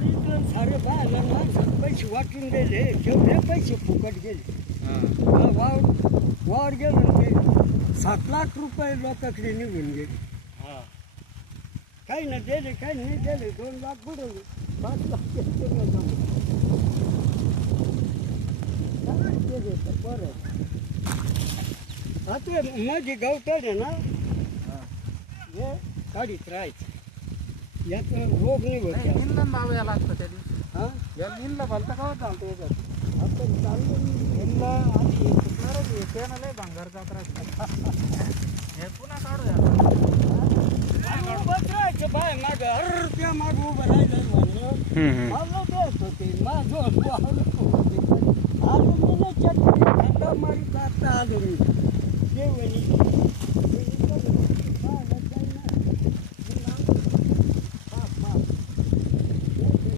अरे बा माणसात पैसे वाटून गेले जेवढे पैसे फुकट गेले. हा, वावर वावर गेलो ते. सात लाख रुपये लोकांकडे निघून गेले. काही ना दिले काही नाही दिले दोन लाख बुडवले पाच लाख घेतले ना जमा. काय केले तर परत आता माझी गवताड आहे ना हे काढीत राहायचं. यात रोग निघत नाही, निंदन भाव याला असतं त्या दिवशी हा याला निंदलं भलतं का होतं आमच्या याच्यात आपण चाललो निंदलं आणि सुकणारच आहे. त्यानं लय भांगर जात राहते हे पुन्हा काढू याला उभंच राहायचं बाय माग अर त्या माग उभं राहिलं म्हणलं मला देत होते माझं आलो मी ना चक्री खंडा मारी आता आलो मी देवणी